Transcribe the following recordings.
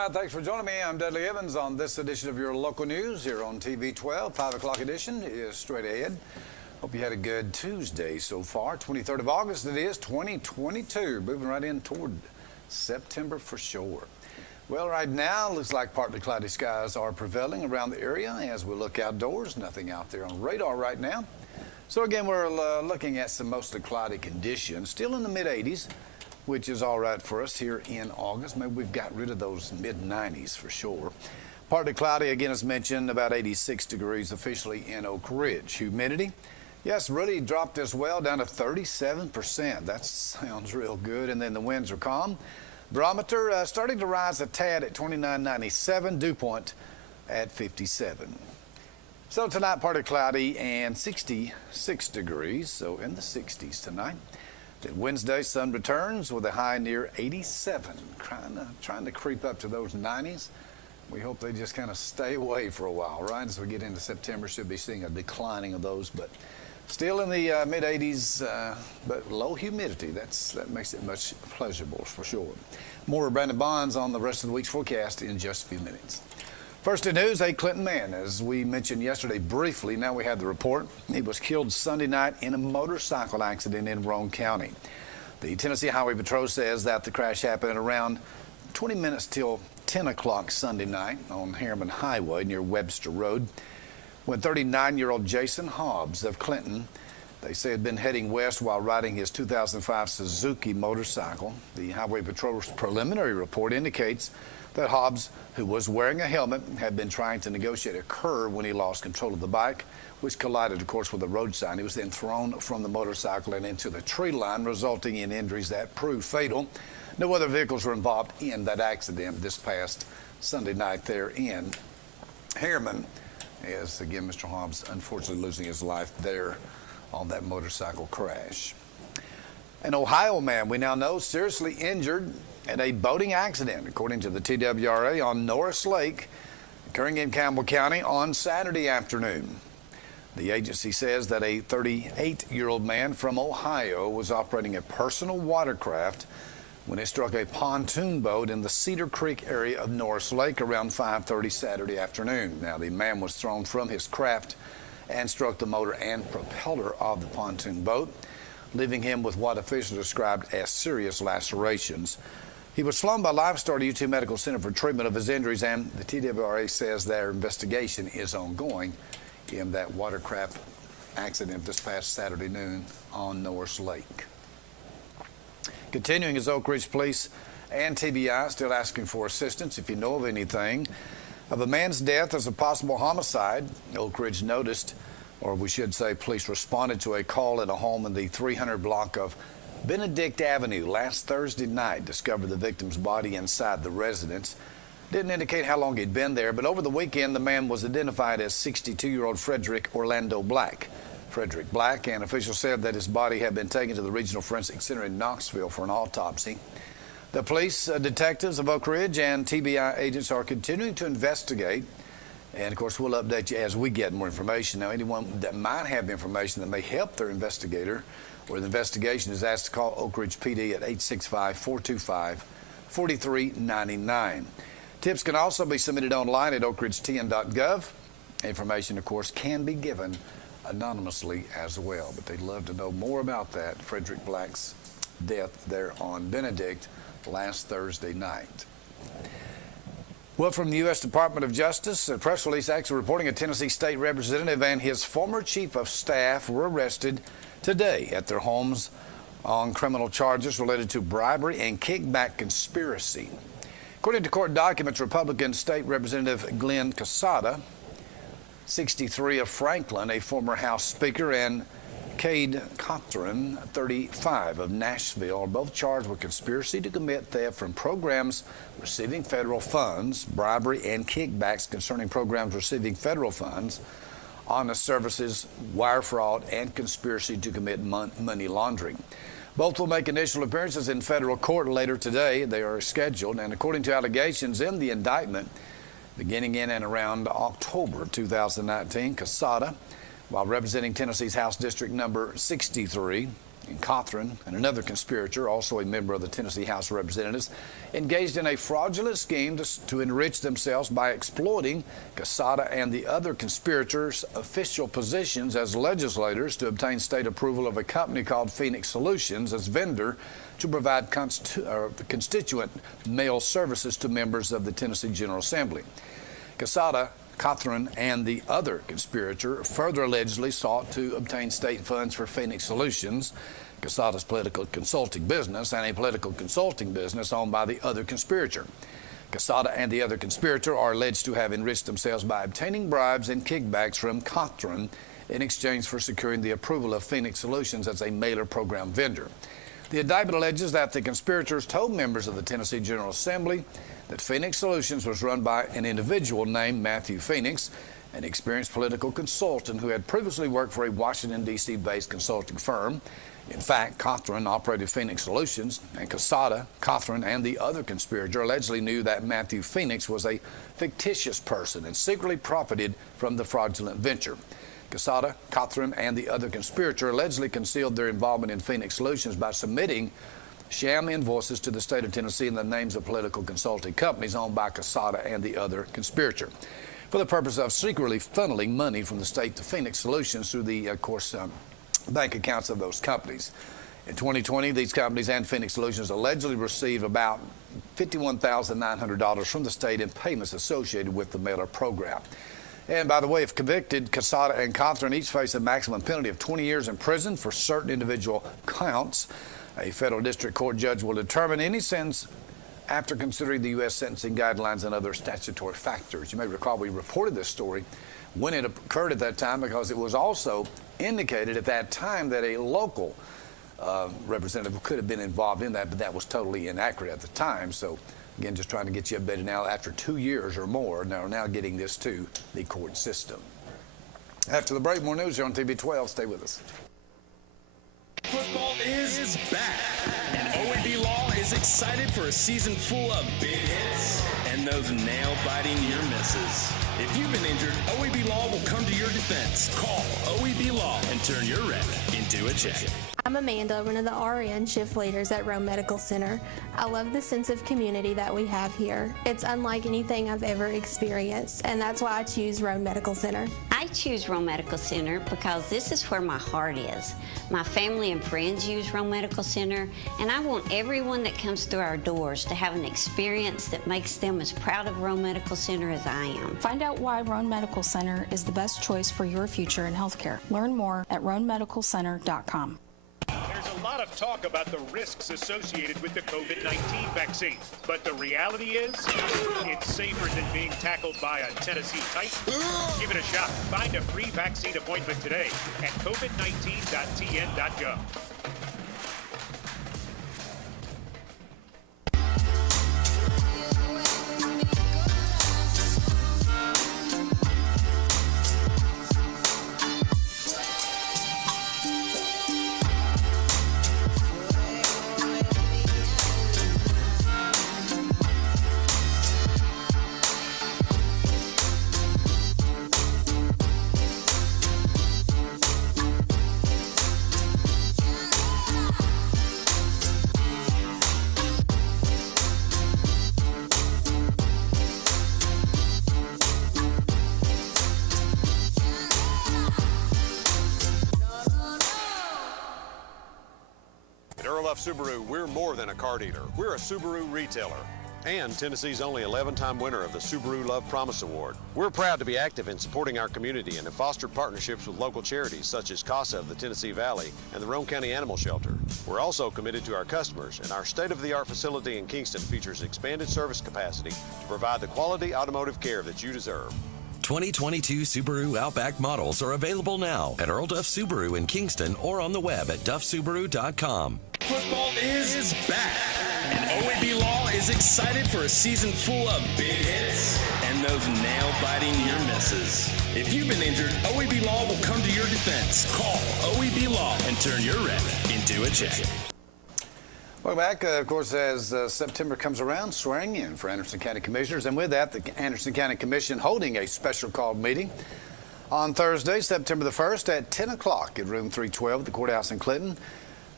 right, thanks for joining me. I'm Dudley Evans on this edition of your local news here on TV 12. 5 o'clock edition is straight ahead. Hope you had a good Tuesday so far. 23rd of August it is, 2022. Moving right in toward September for sure. Well, right now, looks like partly cloudy skies are prevailing around the area as we look outdoors. Nothing out there on radar right now. So again, we're looking at some mostly cloudy conditions, still in the mid-80s, which is all right for us here in August. Maybe we've got rid of those mid-90s for sure. Partly cloudy, again, as mentioned, about 86 degrees officially in Oak Ridge. Humidity, yes, really dropped as well, down to 37%. That sounds real good. And then the winds are calm. Barometer starting to rise a tad at 29.97, dew point at 57. So tonight, partly cloudy and 66 degrees, so in the 60s tonight. Then Wednesday, sun returns with a high near 87, trying to creep up to those 90s. We hope they just kind of stay away for a while, right? As we get into September, should be seeing a declining of those, but still in the mid-80s, but low humidity. That makes it much pleasurable for sure. More of Brandon Bonds on the rest of the week's forecast in just a few minutes. First in news, a Clinton man, as we mentioned yesterday briefly, now we have the report. He was killed Sunday night in a motorcycle accident in Roane County. The Tennessee Highway Patrol says that the crash happened at around 20 minutes till 10 o'clock Sunday night on Harriman Highway near Webster Road, when 39-year-old Jason Hobbs of Clinton, they say, had been heading west while riding his 2005 Suzuki motorcycle. The Highway Patrol's preliminary report indicates that Hobbs, who was wearing a helmet, had been trying to negotiate a curve when he lost control of the bike, which collided, of course, with a road sign. He was then thrown from the motorcycle and into the tree line, resulting in injuries that proved fatal. No other vehicles were involved in that accident this past Sunday night there in Harriman, as, again, Mr. Hobbs unfortunately losing his life there on that motorcycle crash. An Ohio man, we now know, seriously injured in a boating accident, according to the TWRA, on Norris Lake, occurring in Campbell County on Saturday afternoon. The agency says that a 38-year-old man from Ohio was operating a personal watercraft when it struck a pontoon boat in the Cedar Creek area of Norris Lake around 5:30 Saturday afternoon. Now, the man was thrown from his craft and struck the motor and propeller of the pontoon boat, leaving him with what officials described as serious lacerations. He was flown by Lifestar to UT Medical Center for treatment of his injuries, and the TWRA says their investigation is ongoing in that watercraft accident this past Saturday noon on Norris Lake. Continuing, as Oak Ridge Police and TBI still asking for assistance. If you know of anything of a man's death as a possible homicide, Oak Ridge noticed, or we should say police responded to a call at a home in the 300 block of Benedict Avenue last Thursday night, discovered the victim's body inside the residence. Didn't indicate how long he'd been there, but over the weekend, the man was identified as 62-year-old Frederick Orlando Black. Frederick Black, and officials said that his body had been taken to the Regional Forensic Center in Knoxville for an autopsy. The police, detectives of Oak Ridge and TBI agents are continuing to investigate, and of course we'll update you as we get more information. Now, anyone that might have information that may help their investigator or the investigation is asked to call Oak Ridge PD at 865-425-4399. Tips can also be submitted online at oakridgetn.gov. Information, of course, can be given anonymously as well, but they'd love to know more about that, Frederick Black's death there on Benedict last Thursday night. Well, from the U.S. Department of Justice, a press release actually reporting a Tennessee state representative and his former chief of staff were arrested today at their homes on criminal charges related to bribery and kickback conspiracy. According to court documents, Republican State Representative Glenn Casada, 63, of Franklin, a former House Speaker, and Cade Cochran, 35, of Nashville, are both charged with conspiracy to commit theft from programs receiving federal funds, bribery and kickbacks concerning programs receiving federal funds, honest services, wire fraud, and conspiracy to commit money laundering. Both will make initial appearances in federal court later today. They are scheduled, and according to allegations in the indictment, beginning in and around October 2019, Casada, while representing Tennessee's House District number 63 and Cothran and another conspirator, also a member of the Tennessee House of Representatives, engaged in a fraudulent scheme to enrich themselves by exploiting Ncaa and the other conspirators' official positions as legislators to obtain state approval of a company called Phoenix Solutions as vendor to provide constituent mail services to members of the Tennessee General Assembly. Ncaa, Cothran, and the other conspirator further allegedly sought to obtain state funds for Phoenix Solutions, Ncaa's political consulting business, and a political consulting business owned by the other conspirator. Ncaa and the other conspirator are alleged to have enriched themselves by obtaining bribes and kickbacks from Cothran in exchange for securing the approval of Phoenix Solutions as a mailer program vendor. The indictment alleges that the conspirators told members of the Tennessee General Assembly that Phoenix Solutions was run by an individual named Matthew Phoenix, an experienced political consultant who had previously worked for a Washington, D.C. based consulting firm. In fact, Cothran operated Phoenix Solutions, and Ncaa, Cothran, and the other conspirator allegedly knew that Matthew Phoenix was a fictitious person and secretly profited from the fraudulent venture. Ncaa, Cothran, and the other conspirator allegedly concealed their involvement in Phoenix Solutions by submitting sham invoices to the state of Tennessee in the names of political consulting companies owned by Ncaa and the other conspirator for the purpose of secretly funneling money from the state to Phoenix Solutions through the, bank accounts of those companies. In 2020, these companies and Phoenix Solutions allegedly received about $51,900 from the state in payments associated with the mailer program. And by the way, if convicted, Ncaa and Cothran each face a maximum penalty of 20 years in prison for certain individual counts. A federal district court judge will determine any sentence after considering the U.S. sentencing guidelines and other statutory factors. You may recall we reported this story when it occurred at that time because it was also indicated at that time that a local representative could have been involved in that, but that was totally inaccurate at the time. So, again, just trying to get you updated now after 2 years or more. Now getting this to the court system. After the break, more news here on TV 12. Stay with us. Football is back, and OAB Law is excited for a season full of big hits and those nail-biting near misses. If you've been injured, OAB Law will come to your defense. Call OAB Law and turn your wreck into a check. I'm Amanda, one of the RN shift leaders at Roane Medical Center. I love the sense of community that we have here. It's unlike anything I've ever experienced, and that's why I choose Roane Medical Center. I choose Roane Medical Center because this is where my heart is. My family and friends use Roane Medical Center, and I want everyone that comes through our doors to have an experience that makes them as proud of Roane Medical Center as I am. Find out why Roane Medical Center is the best choice for your future in healthcare. Learn more at RoaneMedicalCenter.com. There's a lot of talk about the risks associated with the COVID-19 vaccine, but the reality is it's safer than being tackled by a Tennessee Titan. Give it a shot. Find a free vaccine appointment today at covid19.tn.gov. Subaru, we're more than a car dealer. We're a Subaru retailer and Tennessee's only 11-time winner of the Subaru Love Promise Award. We're proud to be active in supporting our community and have fostered partnerships with local charities such as CASA of the Tennessee Valley and the Roane County Animal Shelter. We're also committed to our customers, and our state-of-the-art facility in Kingston features expanded service capacity to provide the quality automotive care that you deserve. 2022 Subaru Outback models are available now at Earl Duff Subaru in Kingston or on the web at duffsubaru.com. Football is back, and OAB Law is excited for a season full of big hits and those nail-biting near misses. If you've been injured, OAB Law will come to your defense. Call OAB Law and turn your wreck into a check. Welcome back. Of course, as September comes around, swearing in for Anderson County Commissioners. And with that, the Anderson County Commission holding a special called meeting on Thursday, September the 1st at 10 o'clock at room 312 at the courthouse in Clinton.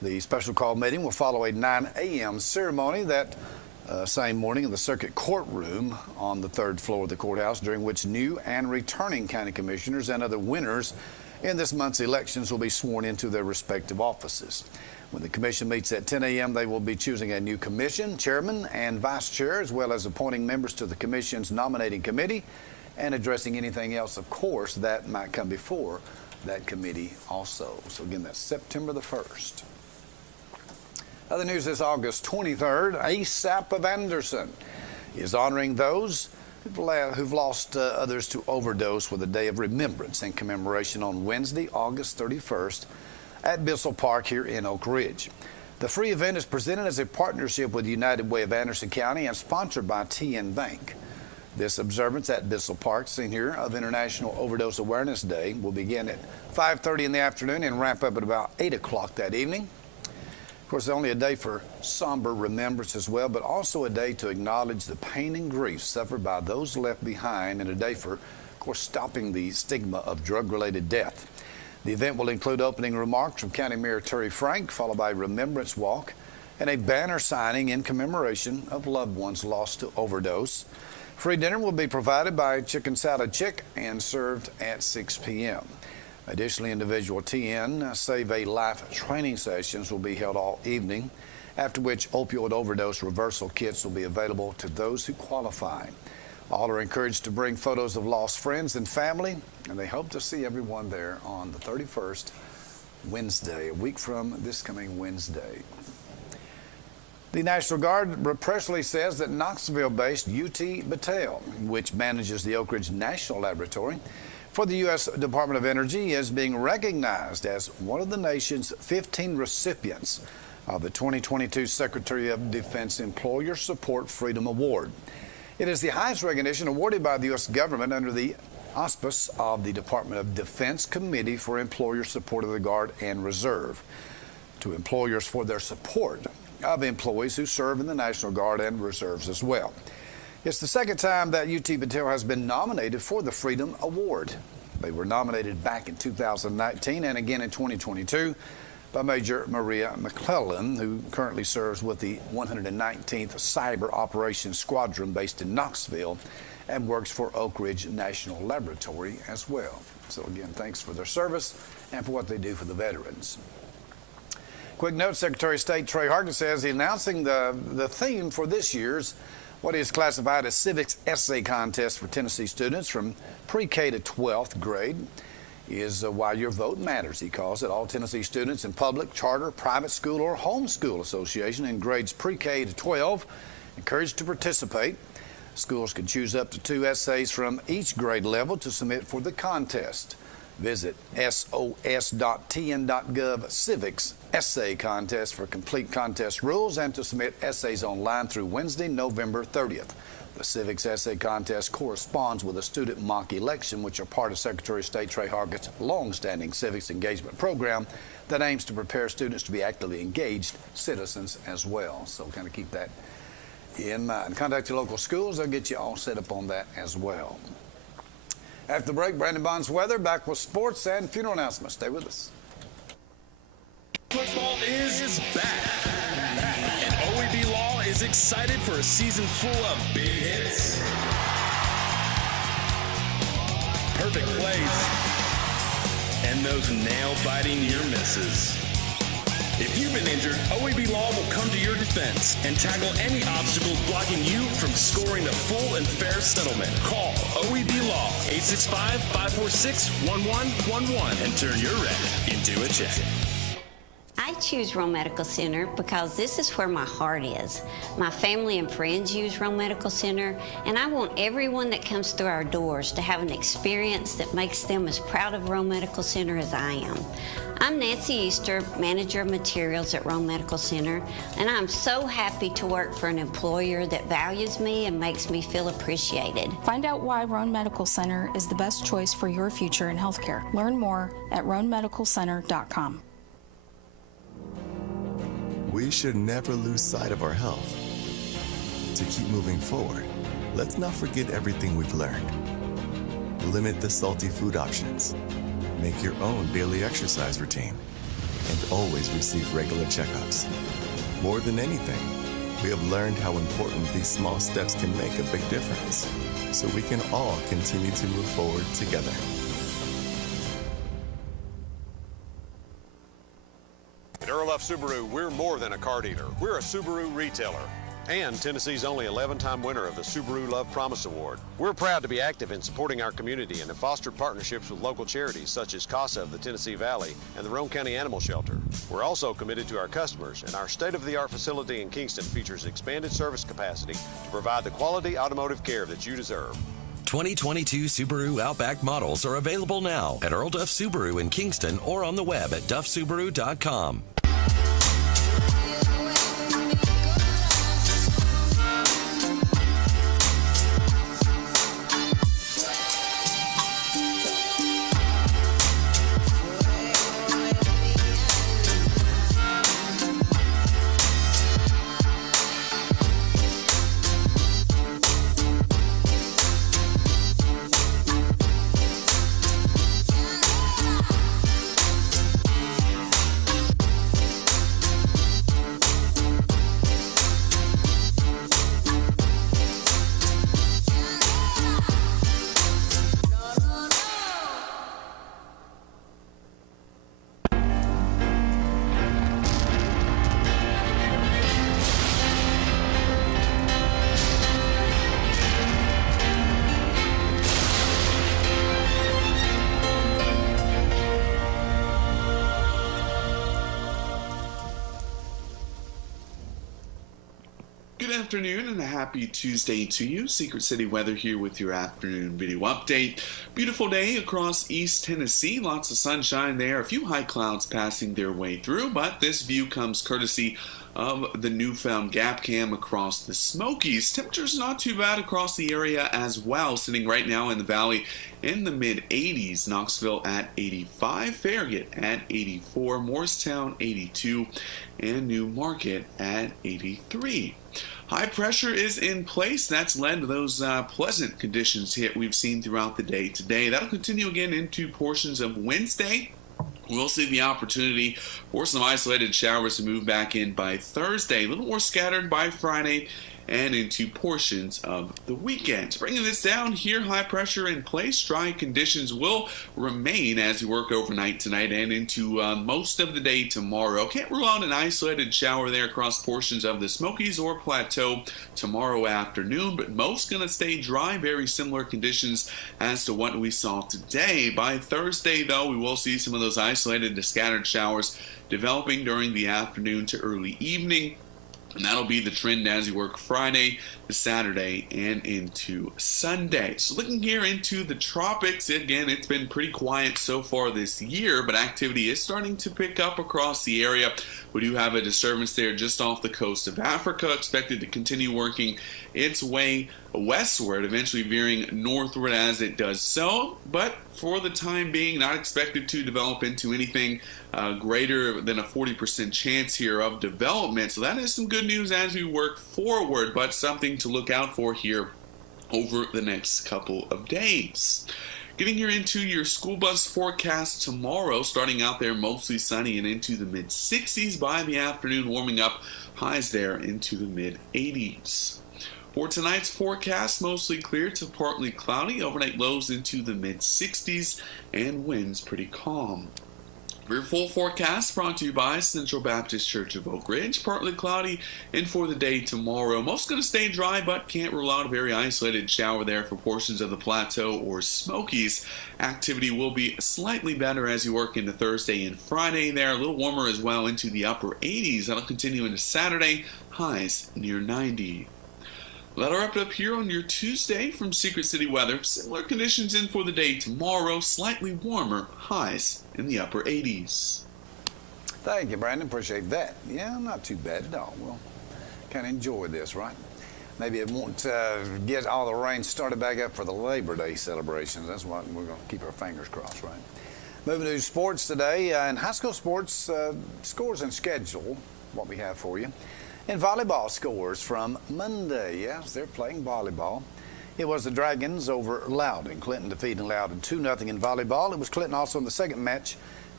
The special call meeting will follow a 9 a.m. ceremony that same morning in the circuit courtroom on the 3rd floor of the courthouse, during which new and returning county commissioners and other winners in this month's elections will be sworn into their respective offices. When the commission meets at 10 a.m., they will be choosing a new commission, chairman, and vice chair, as well as appointing members to the commission's nominating committee and addressing anything else, of course, that might come before that committee also. So again, that's September the 1st. Other news this August 23rd, ASAP of Anderson is honoring those who've lost others to overdose with a day of remembrance and commemoration on Wednesday, August 31st at Bissell Park here in Oak Ridge. The free event is presented as a partnership with United Way of Anderson County and sponsored by TN Bank. This observance at Bissell Park, seen here, of International Overdose Awareness Day will begin at 5:30 in the afternoon and wrap up at about 8 o'clock that evening. Of course, only a day for somber remembrance as well, but also a day to acknowledge the pain and grief suffered by those left behind, and a day for, of course, stopping the stigma of drug-related death. The event will include opening remarks from County Mayor Terry Frank, followed by a remembrance walk and a banner signing in commemoration of loved ones lost to overdose. Free dinner will be provided by Chicken Salad Chick and served at 6 p.m. Additionally, individual TN Save a Life training sessions will be held all evening, after which opioid overdose reversal kits will be available to those who qualify. All are encouraged to bring photos of lost friends and family, and they hope to see everyone there on the 31st, Wednesday, a week from this coming Wednesday. The National Guard press release says that Knoxville-based UT Battelle, which manages the Oak Ridge National Laboratory for the U.S. Department of Energy, is being recognized as one of the nation's 15 recipients of the 2022 Secretary of Defense Employer Support Freedom Award. It is the highest recognition awarded by the U.S. government under the auspice of the Department of Defense Committee for Employer Support of the Guard and Reserve to employers for their support of employees who serve in the National Guard and Reserves as well. It's the second time that UT Battelle has been nominated for the Freedom Award. They were nominated back in 2019 and again in 2022 by Major Maria McClellan, who currently serves with the 119th Cyber Operations Squadron based in Knoxville and works for Oak Ridge National Laboratory as well. So again, thanks for their service and for what they do for the veterans. Quick note, Secretary of State Trey Hargis says he's announcing the theme for this year's what is classified as Civics Essay Contest for Tennessee students from pre-K to 12th grade is why your vote matters, he calls it. All Tennessee students in public, charter, private school, or homeschool association in grades pre-K to 12 encouraged to participate. Schools can choose up to 2 essays from each grade level to submit for the contest. Visit sos.tn.gov Civics Essay Contest for complete contest rules and to submit essays online through Wednesday, November 30th. The Civics Essay Contest corresponds with a student mock election, which are part of Secretary of State Trey Hargis' long-standing civics engagement program that aims to prepare students to be actively engaged citizens as well. So kind of keep that in mind. Contact your local schools. They'll get you all set up on that as well. After the break, Brandon Bond's weather, back with sports and funeral announcements. Stay with us. Football is back. And OAB Law is excited for a season full of big hits, perfect plays, and those nail-biting near misses. If you've been injured, OAB Law will come to your defense and tackle any obstacles blocking you from scoring a full and fair settlement. Call OAB Law 865-546-1111 and turn your wreck into a check. I choose Roane Medical Center because this is where my heart is. My family and friends use Roane Medical Center, and I want everyone that comes through our doors to have an experience that makes them as proud of Roane Medical Center as I am. I'm Nancy Easter, Manager of Materials at Roane Medical Center, and I'm so happy to work for an employer that values me and makes me feel appreciated. Find out why Roane Medical Center is the best choice for your future in healthcare. Learn more at RoaneMedicalCenter.com. We should never lose sight of our health. To keep moving forward, let's not forget everything we've learned. Limit the salty food options. Make your own daily exercise routine. and always receive regular checkups. More than anything, we have learned how important these small steps can make a big difference, so we can all continue to move forward together. At Earl F. Subaru, we're more than a car dealer. We're a Subaru retailer and Tennessee's only 11-time winner of the Subaru Love Promise Award. We're proud to be active in supporting our community and have fostered partnerships with local charities such as CASA of the Tennessee Valley and the Roane County Animal Shelter. We're also committed to our customers, and our state-of-the-art facility in Kingston features expanded service capacity to provide the quality automotive care that you deserve. 2022 Subaru Outback models are available now at Earl Duff Subaru in Kingston or on the web at duffsubaru.com. Good afternoon and a happy Tuesday to you. Secret City weather here with your afternoon video update. Beautiful day across East Tennessee. Lots of sunshine there. A few high clouds passing their way through, but this view comes courtesy of the newfound gap cam across the Smokies. Temperatures not too bad across the area as well, sitting right now in the valley in the mid-80s. Knoxville at 85, Farragut at 84, Morristown 82, and New Market at 83. High pressure is in place. That's led to those pleasant conditions here we've seen throughout the day today. That'll continue again into portions of Wednesday. We'll see the opportunity for some isolated showers to move back in by Thursday. A little more scattered by Friday and into portions of the weekend. Bringing this down here, high pressure in place. Dry conditions will remain as we work overnight tonight and into most of the day tomorrow. Can't rule out an isolated shower there across portions of the Smokies or Plateau tomorrow afternoon, but most going to stay dry. Very similar conditions as to what we saw today. By Thursday, though, we will see some of those isolated to scattered showers developing during the afternoon to early evening. And that'll be the trend as you work Friday to Saturday and into Sunday. So looking here into the tropics, again, it's been pretty quiet so far this year, but activity is starting to pick up across the area. We do have a disturbance there just off the coast of Africa, expected to continue working its way westward, eventually veering northward as it does so, but for the time being, not expected to develop into anything greater than a 40% chance here of development. So that is some good news as we work forward, but something to look out for here over the next couple of days. Getting here into your school bus forecast tomorrow, starting out there mostly sunny and into the mid-60s. By the afternoon, warming up, highs there into the mid-80s. For tonight's forecast, mostly clear to partly cloudy, overnight lows into the mid-60s, and winds pretty calm. Your full forecast brought to you by Central Baptist Church of Oak Ridge. Partly cloudy, and for the day tomorrow, most going to stay dry, but can't rule out a very isolated shower there for portions of the Plateau or Smokies. Activity will be slightly better as you work into Thursday and Friday there. A little warmer as well into the upper 80s. That'll continue into Saturday, highs near 90. That'll wrap it up here on your Tuesday from Secret City Weather. Similar conditions in for the day tomorrow, slightly warmer, highs in the upper 80s. Thank you, Brandon. Appreciate that. Yeah, not too bad at all. We'll kind of enjoy this, right? Maybe it won't get all the rain started back up for the Labor Day celebrations. That's why we're going to keep our fingers crossed, right? Moving to sports today. In high school sports, scores and schedule, what we have for you. In volleyball scores from Monday, yes, they're playing volleyball. It was the Dragons over Loudon. Clinton defeating Loudon 2-0 in volleyball. It was Clinton also in the second match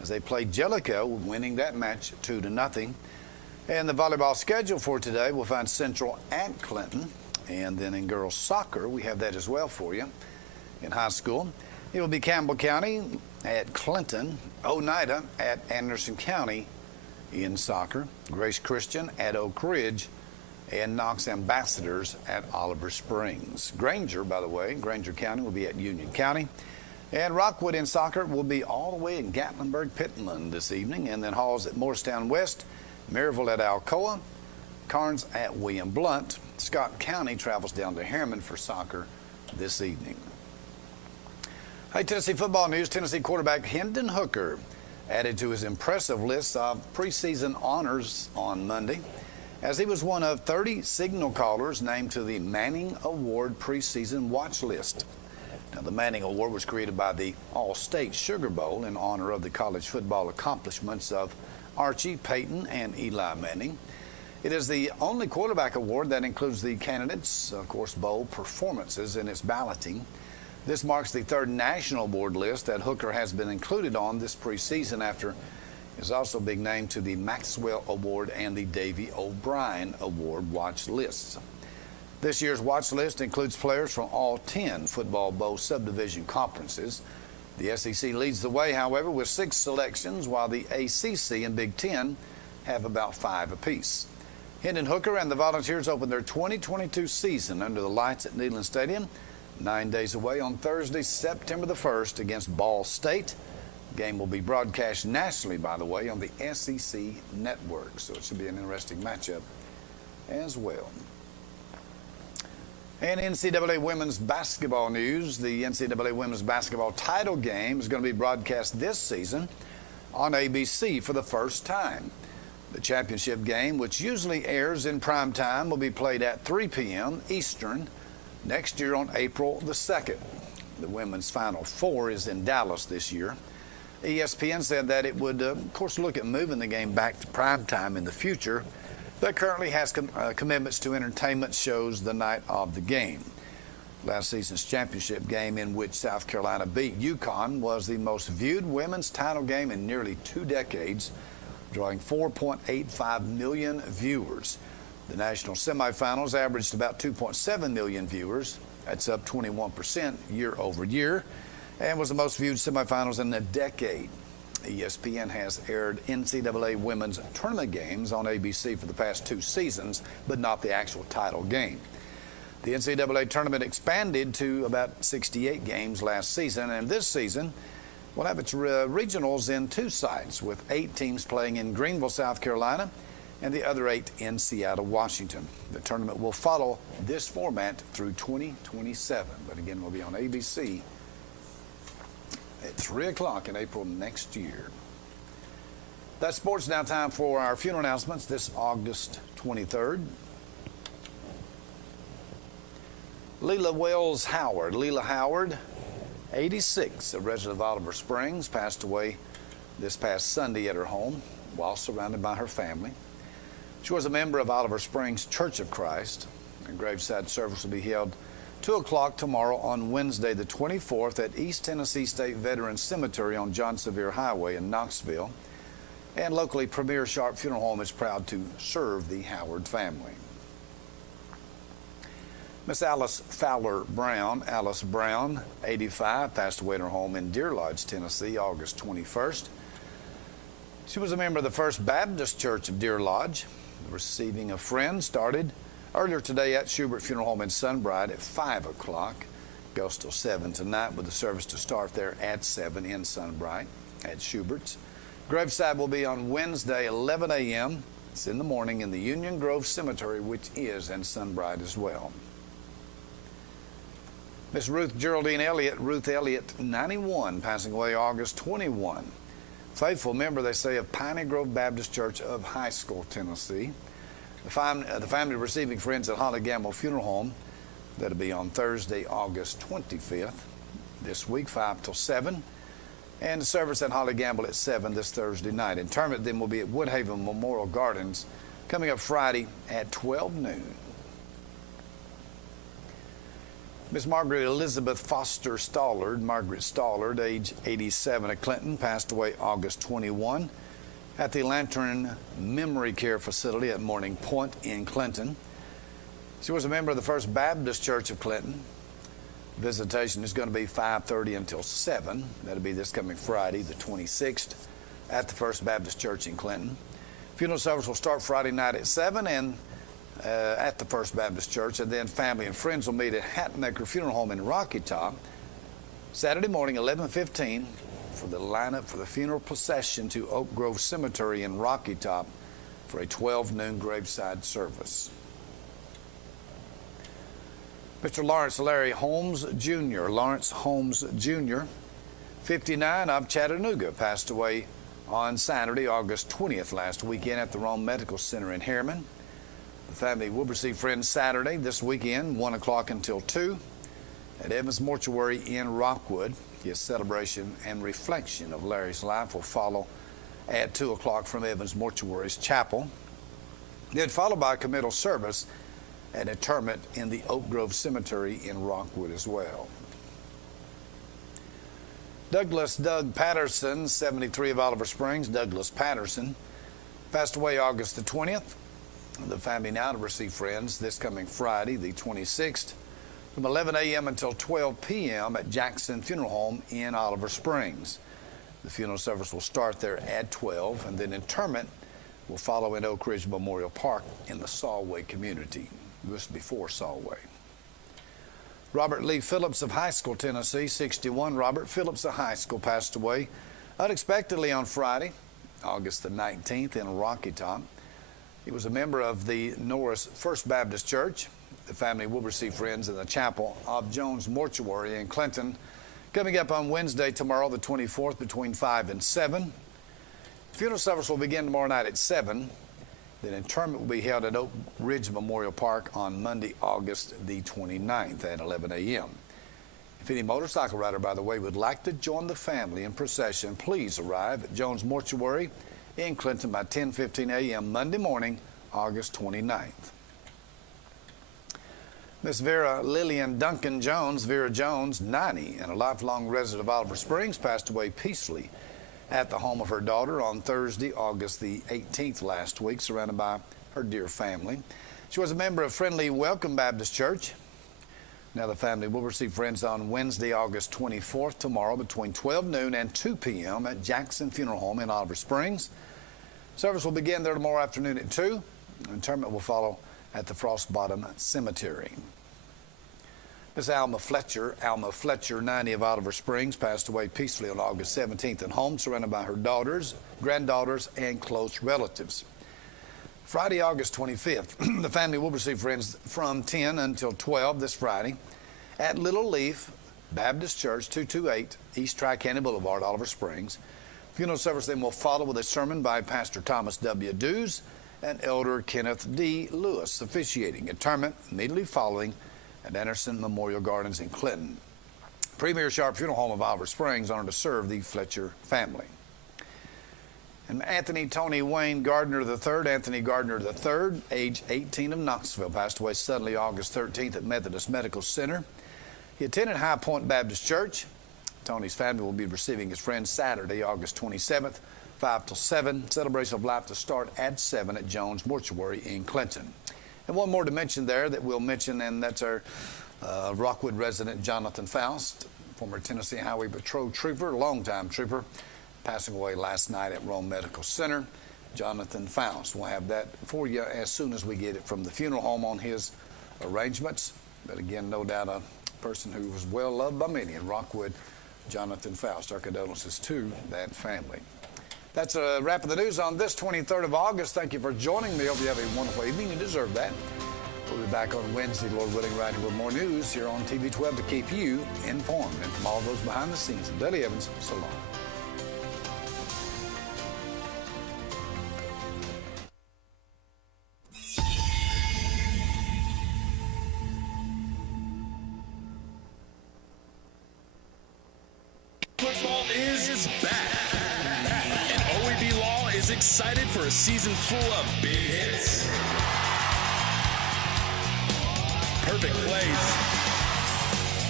as they played Jellicoe, winning that match 2-0. And the volleyball schedule for today will find Central at Clinton. And then in girls soccer, we have that as well for you. In high school, it will be Campbell County at Clinton, Oneida at Anderson County in soccer, Grace Christian at Oak Ridge, and Knox Ambassadors at Oliver Springs. Granger, by the way, Granger County will be at Union County. And Rockwood in soccer will be all the way in Gatlinburg, Pitman this evening. And then Halls at Morristown West, Maryville at Alcoa, Carnes at William Blunt. Scott County travels down to Harriman for soccer this evening. Hey, Tennessee football news. Tennessee quarterback Hendon Hooker added to his impressive list of preseason honors on Monday, as he was one of 30 signal callers named to the Manning Award preseason watch list. Now, the Manning Award was created by the All-State Sugar Bowl in honor of the college football accomplishments of Archie, Peyton, and Eli Manning. It is the only quarterback award that includes the candidates, of course, bowl performances in its balloting. This marks the third national award list that Hooker has been included on this preseason, after is also being named to the Maxwell Award and the Davy O'Brien Award watch lists. This year's watch list includes players from all 10 football bowl subdivision conferences. The SEC leads the way, however, with 6 selections, while the ACC and Big Ten have about 5 apiece. Hendon Hooker and the Volunteers open their 2022 season under the lights at Neyland Stadium 9 days away on Thursday, September the 1st against Ball State. The game will be broadcast nationally, by the way, on the SEC network, so it should be an interesting matchup as well. And NCAA women's basketball news. The NCAA women's basketball title game is going to be broadcast this season on ABC for the first time. The championship game, which usually airs in prime time, will be played at 3 p.m. Eastern next year on April the 2nd. The women's Final Four is in Dallas this year. ESPN said that it would, of course, look at moving the game back to prime time in the future, but currently has commitments to entertainment shows the night of the game. Last season's championship game, in which South Carolina beat UConn, was the most viewed women's title game in nearly 2 decades, drawing 4.85 million viewers. The national semifinals averaged about 2.7 million viewers. That's up 21% year over year, and was the most viewed semifinals in a decade. ESPN has aired NCAA women's tournament games on ABC for the past 2 seasons, but not the actual title game. The NCAA tournament expanded to about 68 games last season, and this season will have its regionals in 2 sites, with 8 teams playing in Greenville, South Carolina, and the other 8 in Seattle, Washington. The tournament will follow this format through 2027, but again will be on ABC at 3 o'clock in April next year. That's sports. Now time for our funeral announcements this August 23rd. Leela Wells Howard. Leela Howard, 86, a resident of Oliver Springs, passed away this past Sunday at her home while surrounded by her family. She was a member of Oliver Springs Church of Christ. A graveside service will be held 2 o'clock tomorrow on Wednesday the 24th at East Tennessee State Veterans Cemetery on John Sevier Highway in Knoxville. And locally, Premier Sharp Funeral Home is proud to serve the Howard family. Miss Alice Fowler Brown, Alice Brown, 85, passed away at her home in Deer Lodge, Tennessee, August 21st. She was a member of the First Baptist Church of Deer Lodge. The receiving of friends started earlier today at Schubert Funeral Home in Sunbright at 5 o'clock. Goes till 7 tonight, with the service to start there at 7 in Sunbright at Schubert's. Graveside will be on Wednesday, 11 a.m. It's in the morning in the Union Grove Cemetery, which is in Sunbright as well. Miss Ruth Geraldine Elliott, Ruth Elliott, 91, passing away August 21. Faithful member, they say, of Piney Grove Baptist Church of High School, Tennessee. The family receiving friends at Holly Gamble Funeral Home. That'll be on Thursday, August 25th, this week, 5 till 7. And the service at Holly Gamble at 7 this Thursday night. Interment then will be at Woodhaven Memorial Gardens coming up Friday at 12 noon. Miss Margaret Elizabeth Foster Stallard, Margaret Stallard, age 87 of Clinton, passed away August 21 at the Lantern Memory Care Facility at Morning Point in Clinton. She was a member of the First Baptist Church of Clinton. Visitation is going to be 5:30 until 7. That'll be this coming Friday, the 26th, at the First Baptist Church in Clinton. Funeral service will start Friday night at 7 and at the First Baptist Church, and then family and friends will meet at Hatmaker Funeral Home in Rocky Top Saturday morning, 11:15, for the lineup for the funeral procession to Oak Grove Cemetery in Rocky Top for a 12 noon graveside service. Mr. Lawrence Larry Holmes Jr., Lawrence Holmes Jr., 59, of Chattanooga, passed away on Saturday, August 20th, last weekend at the Roane Medical Center in Harriman. The family will receive friends Saturday, this weekend, 1 o'clock until 2, at Evans Mortuary in Rockwood. His celebration and reflection of Larry's life will follow at 2 o'clock from Evans Mortuary's chapel. Then followed by a committal service and interment in the Oak Grove Cemetery in Rockwood as well. Doug Patterson, 73, of Oliver Springs, Douglas Patterson, passed away August the 20th. The family now to receive friends this coming Friday, the 26th, from 11 a.m. until 12 p.m. at Jackson Funeral Home in Oliver Springs. The funeral service will start there at 12, and then interment will follow in Oak Ridge Memorial Park in the Solway community. This before Solway. Robert Lee Phillips of High School, Tennessee, 61. Robert Phillips of High School passed away unexpectedly on Friday, August the 19th, in Rocky Top. He was a member of the Norris First Baptist Church. The family will receive friends in the chapel of Jones Mortuary in Clinton coming up on Wednesday, tomorrow, the 24th, between 5 and 7. The funeral service will begin tomorrow night at 7. Then interment will be held at Oak Ridge Memorial Park on Monday, August the 29th at 11 a.m. If any motorcycle rider, by the way, would like to join the family in procession, please arrive at Jones Mortuary in Clinton by 10:15 a.m. Monday morning, August 29th. Miss Vera Lillian Duncan Jones, Vera Jones, 90, and a lifelong resident of Oliver Springs, passed away peacefully at the home of her daughter on Thursday, August the 18th last week, surrounded by her dear family. She was a member of Friendly Welcome Baptist Church. Now the family will receive friends on Wednesday, August 24th, tomorrow, between 12 noon and 2 p.m. at Jackson Funeral Home in Oliver Springs. Service will begin there tomorrow afternoon at 2. Interment will follow at the Frost Bottom Cemetery. Miss Alma Fletcher, 90, of Oliver Springs, passed away peacefully on August 17th at home, surrounded by her daughters, granddaughters, and close relatives. Friday, August 25th, the family will receive friends from 10 until 12 this Friday at Little Leaf Baptist Church, 228 East TriCounty Boulevard, Oliver Springs. Funeral service then will follow with a sermon by Pastor Thomas W. Dews and Elder Kenneth D. Lewis officiating. Interment immediately following at Anderson Memorial Gardens in Clinton. Premier Sharp Funeral Home of Oliver Springs, honored to serve the Fletcher family. And Anthony Tony Wayne Gardner III, Anthony Gardner III, age 18, of Knoxville, passed away suddenly August 13th at Methodist Medical Center. He attended High Point Baptist Church. Tony's family will be receiving his friends Saturday, August 27th, 5 till 7. Celebration of life to start at 7 at Jones Mortuary in Clinton. And one more to mention there that we'll mention, and that's our Rockwood resident Jonathan Faust, former Tennessee Highway Patrol trooper, longtime trooper, passing away last night at Roane Medical Center. Jonathan Faust. We'll have that for you as soon as we get it from the funeral home on his arrangements. But again, no doubt a person who was well loved by many in Rockwood, Jonathan Faust. Our condolences to that family. That's a wrap of the news on this 23rd of August. Thank you for joining me. Hope you have a wonderful evening. You deserve that. We'll be back on Wednesday, Lord willing, right here with more news here on TV 12 to keep you informed. And from all those behind the scenes, Dudley Evans, so long. Football is back. And OEB Law is excited for a season full of big hits, perfect plays,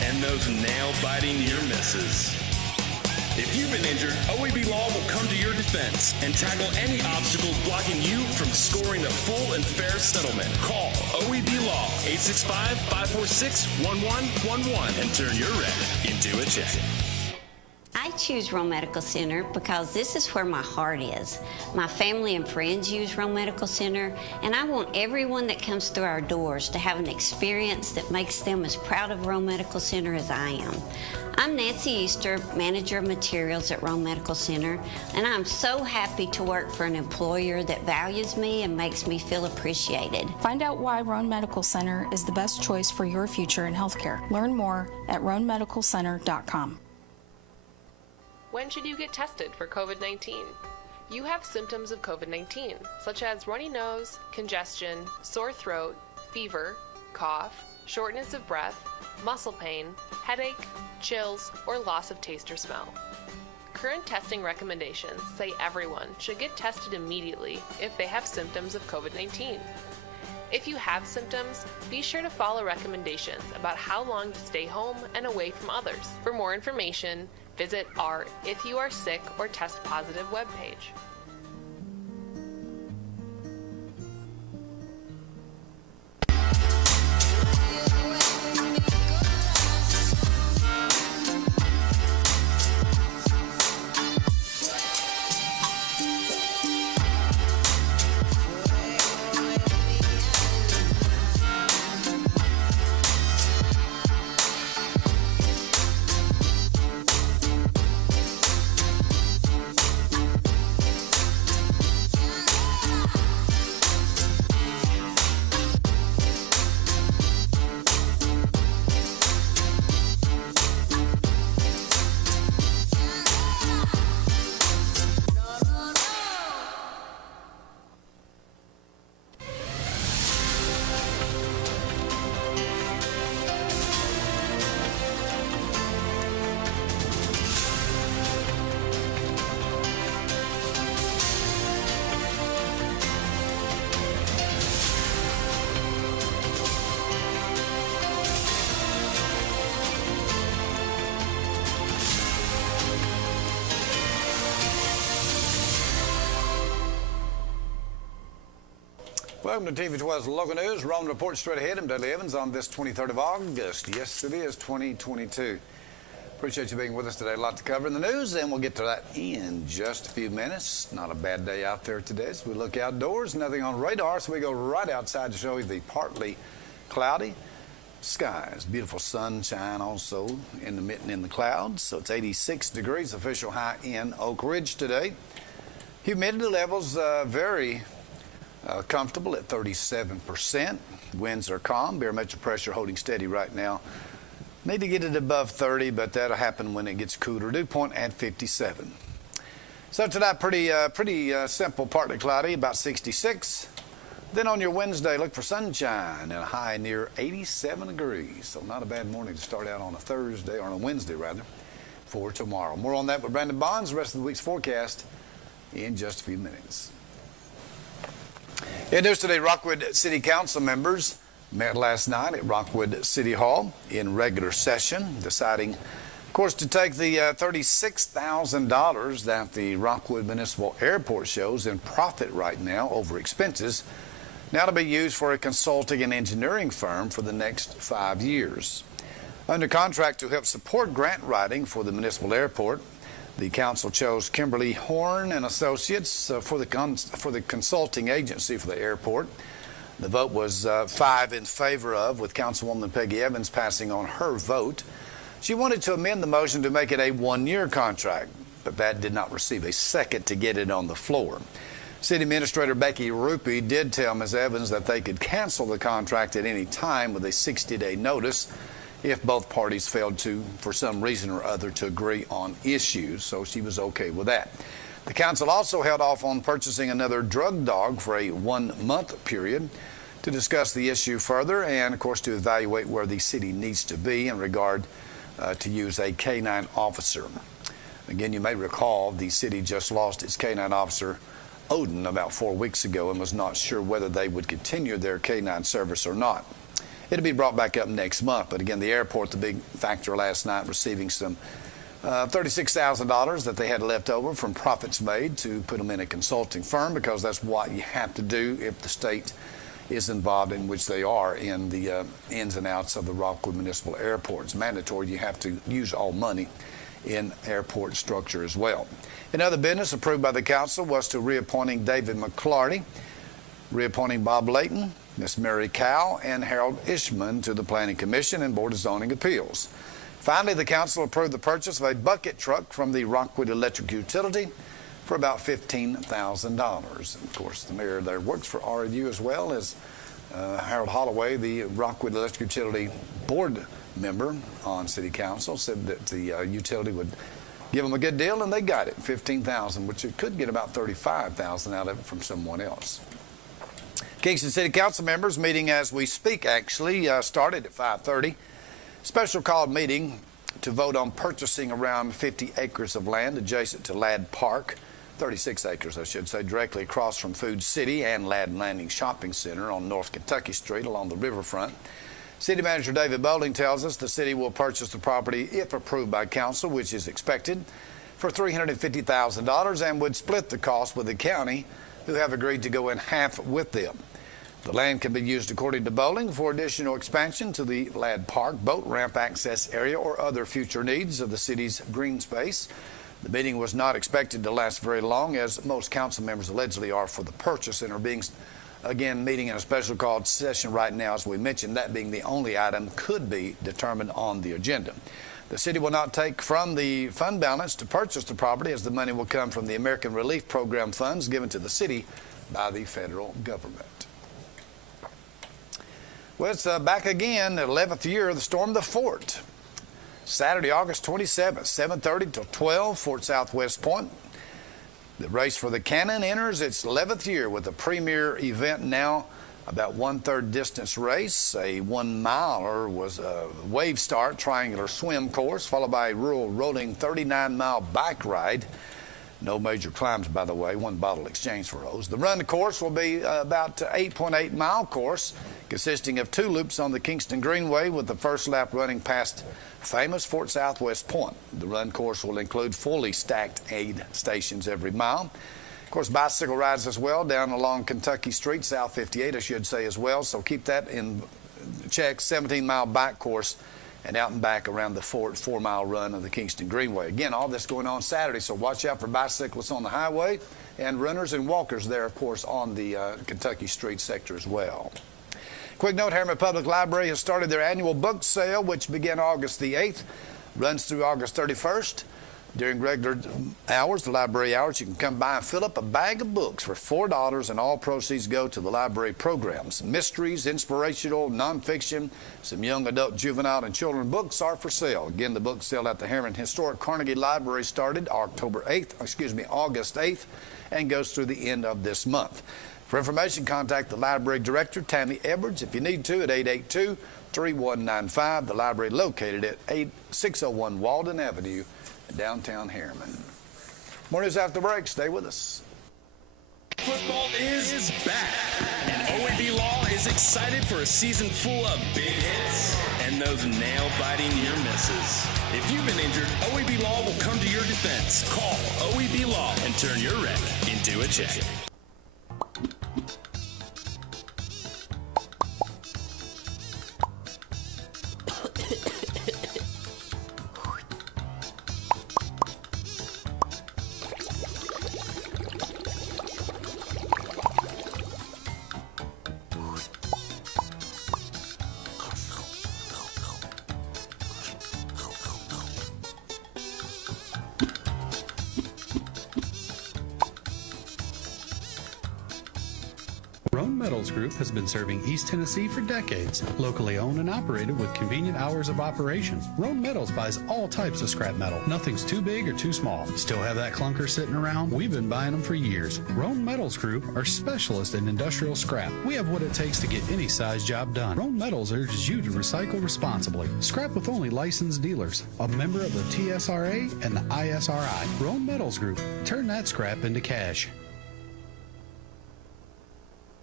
and those nail-biting near misses. If you've been injured, OAB Law will come to your defense and tackle any obstacles blocking you from scoring a full and fair settlement. Call OAB Law 865-546-1111 and turn your wreck into a check. I choose Roane Medical Center because this is where my heart is. My family and friends use Roane Medical Center, and I want everyone that comes through our doors to have an experience that makes them as proud of Roane Medical Center as I am. I'm Nancy Easter, Manager of Materials at Roane Medical Center, and I'm so happy to work for an employer that values me and makes me feel appreciated. Find out why Roane Medical Center is the best choice for your future in healthcare. Learn more at RoaneMedicalCenter.com. When should you get tested for COVID-19? You have symptoms of COVID-19, such as runny nose, congestion, sore throat, fever, cough, shortness of breath, muscle pain, headache, chills, or loss of taste or smell. Current testing recommendations say everyone should get tested immediately if they have symptoms of COVID-19. If you have symptoms, be sure to follow recommendations about how long to stay home and away from others. For more information, visit our If You Are Sick or Test Positive webpage. Welcome to TV 12's Local News. Roane reports straight ahead. I'm Dudley Evans on this 23rd of August. Yes, it is 2022. Appreciate you being with us today. A lot to cover in the news, and we'll get to that in just a few minutes. Not a bad day out there today as we look outdoors. Nothing on radar, so we go right outside to show you the partly cloudy skies. Beautiful sunshine also intermittent in the clouds. So it's 86 degrees, official high in Oak Ridge today. Humidity levels very comfortable at 37%. Winds are calm. Barometric pressure holding steady right now. Need to get it above 30, but that'll happen when it gets cooler. Dew point at 57. So tonight, pretty simple, partly cloudy, about 66. Then on your Wednesday, look for sunshine and a high near 87 degrees. So not a bad morning to start out on a Thursday, or on a Wednesday rather, for tomorrow. More on that with Brandon Bonds, the rest of the week's forecast in just a few minutes. In news today, Rockwood City Council members met last night at Rockwood City Hall in regular session, deciding, of course, to take the $36,000 that the Rockwood Municipal Airport shows in profit right now over expenses, now to be used for a consulting and engineering firm for the next 5 years. Under contract to help support grant writing for the municipal airport, the council chose Kimberly Horn and Associates for the consulting agency for the airport. The vote was 5 in favor of, with Councilwoman Peggy Evans passing on her vote. She wanted to amend the motion to make it a 1-year contract, but that did not receive a second to get it on the floor. City Administrator Becky Ruppy did tell Ms. Evans that they could cancel the contract at any time with a 60-day notice if both parties failed to, for some reason or other, to agree on issues, so she was okay with that. The council also held off on purchasing another drug dog for a 1-month period to discuss the issue further and, of course, to evaluate where the city needs to be in regard to use a K-9 officer. Again, you may recall the city just lost its K-9 officer, Odin, about 4 weeks ago and was not sure whether they would continue their K-9 service or not. It'll be brought back up next month. But again, the airport, the big factor last night, receiving some $36,000 that they had left over from profits made to put them in a consulting firm, because that's what you have to do if the state is involved, in which they are, in the ins and outs of the Rockwood Municipal Airport. It's mandatory. You have to use all money in airport structure as well. In other business approved by the council was to reappointing David McClarty, reappointing Bob Layton, Miss Mary Cowell, and Harold Ishman to the Planning Commission and Board of Zoning Appeals. Finally, the council approved the purchase of a bucket truck from the Rockwood Electric Utility for about $15,000. Of course, the mayor there works for REU, as well as Harold Holloway, the Rockwood Electric Utility board member on City Council, said that the utility would give them a good deal, and they got it, $15,000, which it could get about $35,000 out of it from someone else. Kingston City Council members meeting as we speak, actually, started at 5:30. Special called meeting to vote on purchasing around 50 acres of land adjacent to Ladd Park, 36 acres, I should say, directly across from Food City and Ladd Landing Shopping Center on North Kentucky Street along the riverfront. City Manager David Bowling tells us the city will purchase the property, if approved by council, which is expected, for $350,000, and would split the cost with the county, who have agreed to go in half with them. The land can be used, according to Bowling, for additional expansion to the Ladd Park boat ramp access area or other future needs of the city's green space. The meeting was not expected to last very long, as most council members allegedly are for the purchase and are being, again, meeting in a special called session right now, as we mentioned, that being the only item could be determined on the agenda. The city will not take from the fund balance to purchase the property, as the money will come from the American Relief Program funds given to the city by the federal government. Well, it's back again, the 11th year of the Storm the Fort. Saturday, August 27th, 7:30 till 12, Fort Southwest Point. The race for the cannon enters its 11th year with a premier event now, about 1/3 distance race. A 1 miler was a wave start triangular swim course, followed by a rural rolling 39-mile bike ride. No major climbs, by the way, one bottle exchange for those. The run course will be about 8.8 mile course, consisting of 2 loops on the Kingston Greenway, with the first lap running past famous Fort Southwest Point. The run course will include fully stacked aid stations every mile. Of course, bicycle rides as well down along Kentucky Street, South 58, I should say, as well. So keep that in check. 17-mile bike course and out and back around the Fort 4-mile run of the Kingston Greenway. Again, all this going on Saturday, so watch out for bicyclists on the highway and runners and walkers there, of course, on the Kentucky Street sector as well. Quick note, Harriman Public Library has started their annual book sale, which began August the 8th, runs through August 31st. During regular hours, the library hours, you can come by and fill up a bag of books for $4, and all proceeds go to the library programs. Mysteries, inspirational, nonfiction, some young adult, juvenile, and children books are for sale. Again, the book sale at the Harriman Historic Carnegie Library started August 8th, and goes through the end of this month. For information, contact the library director, Tammy Edwards, if you need to, at 882-3195. The library located at 601 Walden Avenue, downtown Harriman. More news after the break. Stay with us. Football is back, and OAB Law is excited for a season full of big hits and those nail-biting near misses. If you've been injured, OAB Law will come to your defense. Call OAB Law and turn your wreck into a check. Roane Metals Group has been serving East Tennessee for decades. Locally owned and operated with convenient hours of operation. Roane Metals buys all types of scrap metal. Nothing's too big or too small. Still have that clunker sitting around? We've been buying them for years. Roane Metals Group are specialists in industrial scrap. We have what it takes to get any size job done. Roane Metals urges you to recycle responsibly. Scrap with only licensed dealers. A member of the TSRA and the ISRI. Roane Metals Group. Turn that scrap into cash.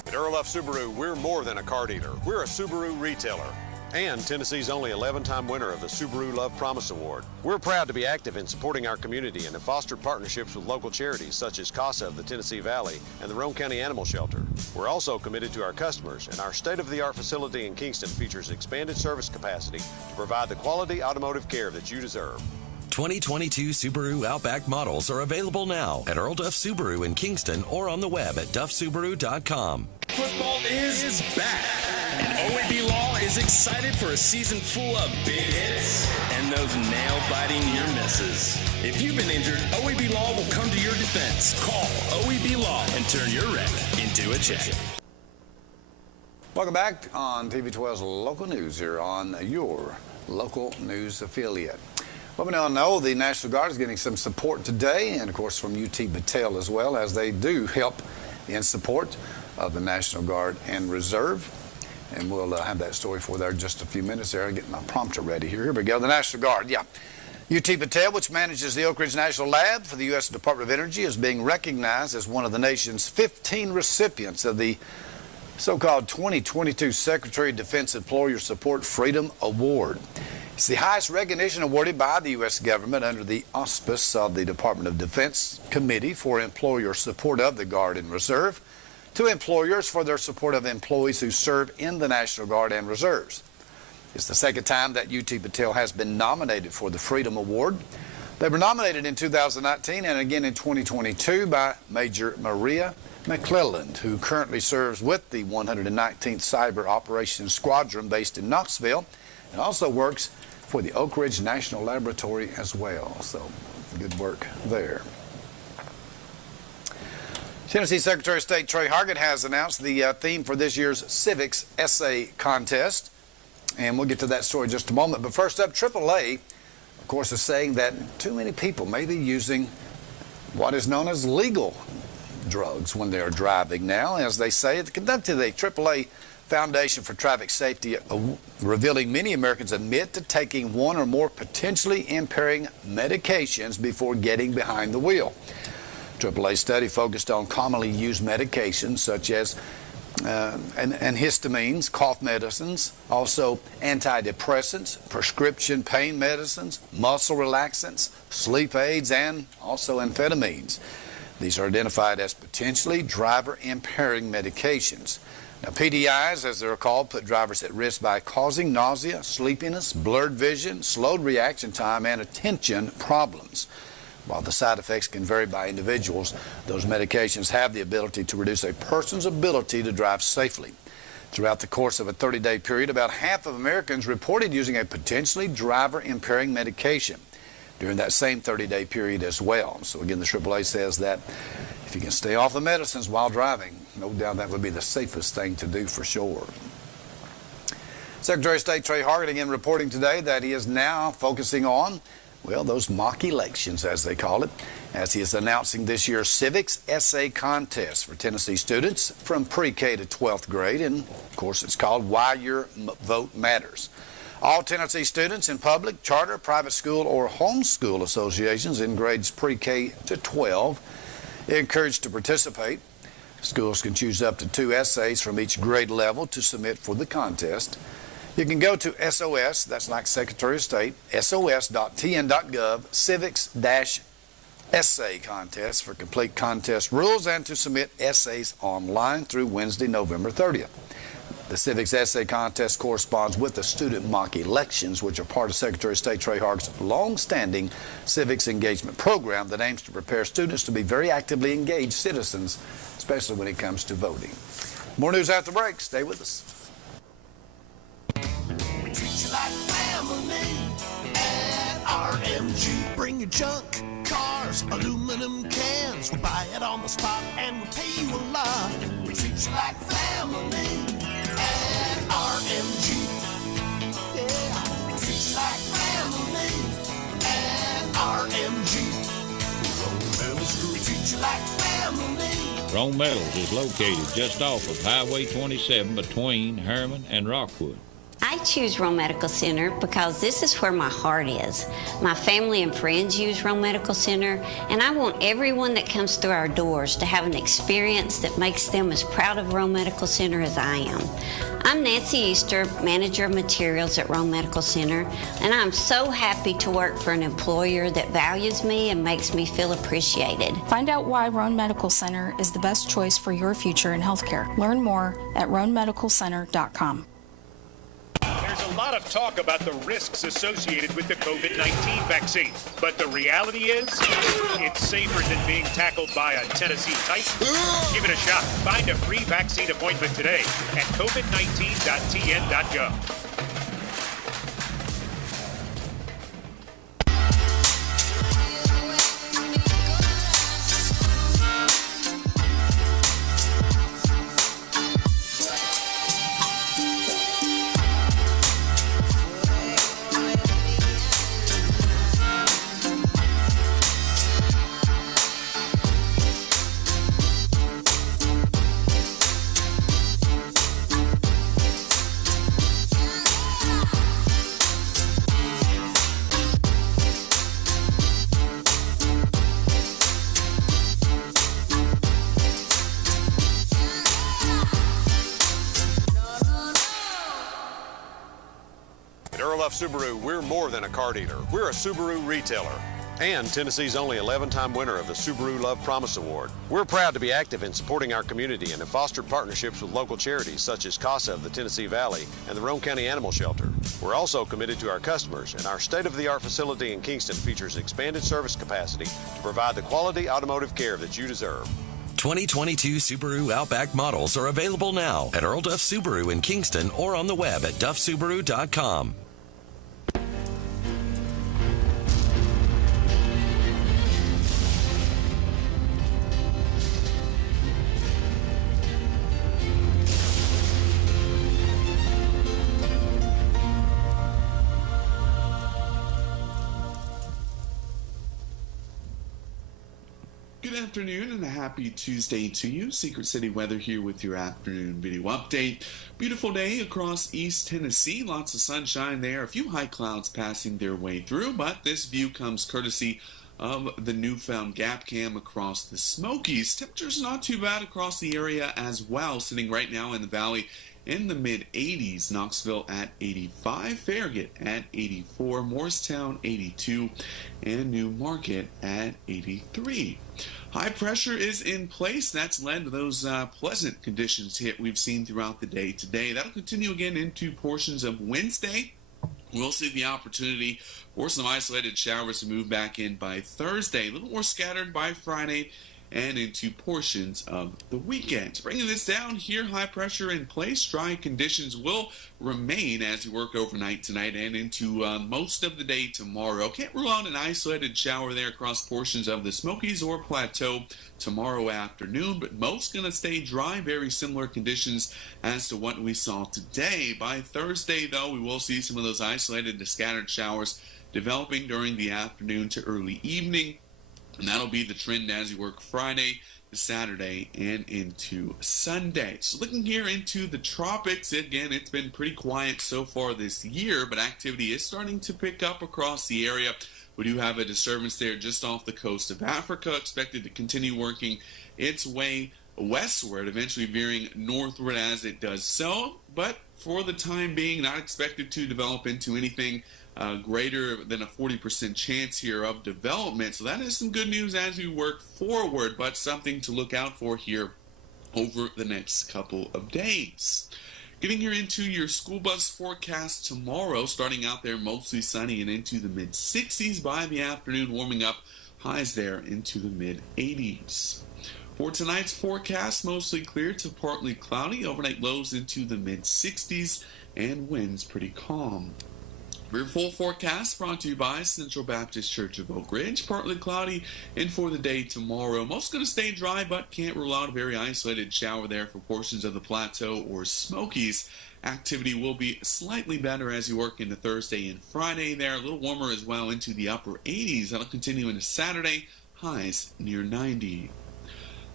At Earl F. Subaru, we're more than a car dealer. We're a Subaru retailer. And Tennessee's only 11-time winner of the Subaru Love Promise Award. We're proud to be active in supporting our community and have fostered partnerships with local charities such as CASA of the Tennessee Valley and the Roane County Animal Shelter. We're also committed to our customers, and our state-of-the-art facility in Kingston features expanded service capacity to provide the quality automotive care that you deserve. 2022 Subaru Outback models are available now at Earl Duff Subaru in Kingston or on the web at duffsubaru.com. Football is back, and OAB Law is excited for a season full of big hits and those nail-biting near misses. If you've been injured, OAB Law will come to your defense. Call OAB Law and turn your wreck into a check. Welcome back on TV 12's Local News here on your local news affiliate. Well, we now know the National Guard is getting some support today, and of course from UT Battelle as well, as they do help in support of the National Guard and Reserve. And we'll have that story for there in just a few minutes there. I'll get my prompter ready here. Here we go. The National Guard, yeah. UT Battelle, which manages the Oak Ridge National Lab for the U.S. Department of Energy, is being recognized as one of the nation's 15 recipients of the so-called 2022 Secretary of Defense Employer Support Freedom Award. It's the highest recognition awarded by the U.S. government under the auspice of the Department of Defense Committee for Employer Support of the Guard and Reserve to employers for their support of employees who serve in the National Guard and Reserves. It's the second time that UT Battelle has been nominated for the Freedom Award. They were nominated in 2019 and again in 2022 by Major Maria McClelland, who currently serves with the 119th Cyber Operations Squadron based in Knoxville and also works for the Oak Ridge National Laboratory as well. So good work there. Tennessee Secretary of State Trey Hargett has announced the theme for this year's Civics Essay Contest, and we'll get to that story in just a moment. But first up, AAA, of course, is saying that too many people may be using what is known as legal drugs when they are driving now. As they say, it conducted a AAA Foundation for Traffic Safety revealing many Americans admit to taking one or more potentially impairing medications before getting behind the wheel. AAA study focused on commonly used medications such as antihistamines, cough medicines, also antidepressants, prescription pain medicines, muscle relaxants, sleep aids, and also amphetamines. These are identified as potentially driver-impairing medications. Now, PDIs, as they're called, put drivers at risk by causing nausea, sleepiness, blurred vision, slowed reaction time, and attention problems. While the side effects can vary by individuals, those medications have the ability to reduce a person's ability to drive safely. Throughout the course of a 30-day period, about half of Americans reported using a potentially driver-impairing medication during that same 30-day period as well. So again, the AAA says that if you can stay off the medicines while driving, no doubt that would be the safest thing to do for sure. Secretary of State Trey Hargett again reporting today that he is now focusing on, well, those mock elections, as they call it, as he is announcing this year's Civics Essay Contest for Tennessee students from pre-K to 12th grade. And, of course, it's called Why Your Vote Matters. All Tennessee students in public, charter, private school, or homeschool associations in grades pre-K to 12 are encouraged to participate. Schools can choose up to 2 essays from each grade level to submit for the contest. You can go to SOS, that's like Secretary of State, sos.tn.gov, civics-essay contest for complete contest rules and to submit essays online through Wednesday, November 30th. The Civics Essay Contest corresponds with the student mock elections, which are part of Secretary of State Trey Hargett's long-standing civics engagement program that aims to prepare students to be very actively engaged citizens, especially when it comes to voting. More news after the break. Stay with us. We treat you like family at RMG. Bring your junk, cars, aluminum cans. We buy it on the spot and we pay you a lot. We treat you like family at RMG. Yeah, we treat you like family at RMG. Roane Metals, we treat you like family. Roane Metals is located just off of Highway 27 between Herman and Rockwood. I I choose Roane Medical Center because this is where my heart is. My family and friends use Roane Medical Center, and I want everyone that comes through our doors to have an experience that makes them as proud of Roane Medical Center as I am. I'm Nancy Easter, Manager of Materials at Roane Medical Center, and I'm so happy to work for an employer that values me and makes me feel appreciated. Find out why Roane Medical Center is the best choice for your future in healthcare. Learn more at RoaneMedicalCenter.com. There's a lot of talk about the risks associated with the COVID-19 vaccine, but the reality is, it's safer than being tackled by a Tennessee Titan. Give it a shot. Find a free vaccine appointment today at covid19.tn.gov. Subaru, we're more than a car dealer. We're a Subaru retailer and Tennessee's only 11-time winner of the Subaru Love Promise Award. We're proud to be active in supporting our community and have fostered partnerships with local charities such as Ncaa of the Tennessee Valley and the Roane County Animal Shelter. We're also committed to our customers, and our state-of-the-art facility in Kingston features expanded service capacity to provide the quality automotive care that you deserve. 2022 Subaru Outback models are available now at Earl Duff Subaru in Kingston or on the web at duffsubaru.com. Good afternoon and a happy Tuesday to you. Secret City weather here with your afternoon video update. Beautiful day across East Tennessee. Lots of sunshine there. A few high clouds passing their way through, but this view comes courtesy of the newfound gap cam across the Smokies. Temperatures not too bad across the area as well, sitting right now in the valley in the mid-80s. Knoxville at 85, Farragut at 84, Morristown 82, and New Market at 83. High pressure is in place. That's led to those pleasant conditions we've seen throughout the day today. That'll continue again into portions of Wednesday. We'll see the opportunity for some isolated showers to move back in by Thursday. A little more scattered by Friday and into portions of the weekend. Bringing this down here, high pressure in place. Dry conditions will remain as we work overnight tonight and into most of the day tomorrow. Can't rule out an isolated shower there across portions of the Smokies or Plateau tomorrow afternoon, but most going to stay dry. Very similar conditions as to what we saw today. By Thursday, though, we will see some of those isolated to scattered showers developing during the afternoon to early evening. And that'll be the trend as you work Friday to Saturday and into Sunday. So looking here into the tropics, again, it's been pretty quiet so far this year, but activity is starting to pick up across the area. We do have a disturbance there just off the coast of Africa, expected to continue working its way westward, eventually veering northward as it does so. But for the time being, not expected to develop into anything greater than a 40% chance here of development. So that is some good news as we work forward, but something to look out for here over the next couple of days. Getting here into your school bus forecast tomorrow, starting out there mostly sunny and into the mid-60s. By the afternoon, warming up, highs there into the mid-80s. For tonight's forecast, mostly clear to partly cloudy, overnight lows into the mid-60s, and winds pretty calm. Your full forecast brought to you by Central Baptist Church of Oak Ridge. Partly cloudy, and for the day tomorrow, most going to stay dry, but can't rule out a very isolated shower there for portions of the Plateau or Smokies. Activity will be slightly better as you work into Thursday and Friday there. A little warmer as well into the upper 80s. That'll continue into Saturday, highs near 90.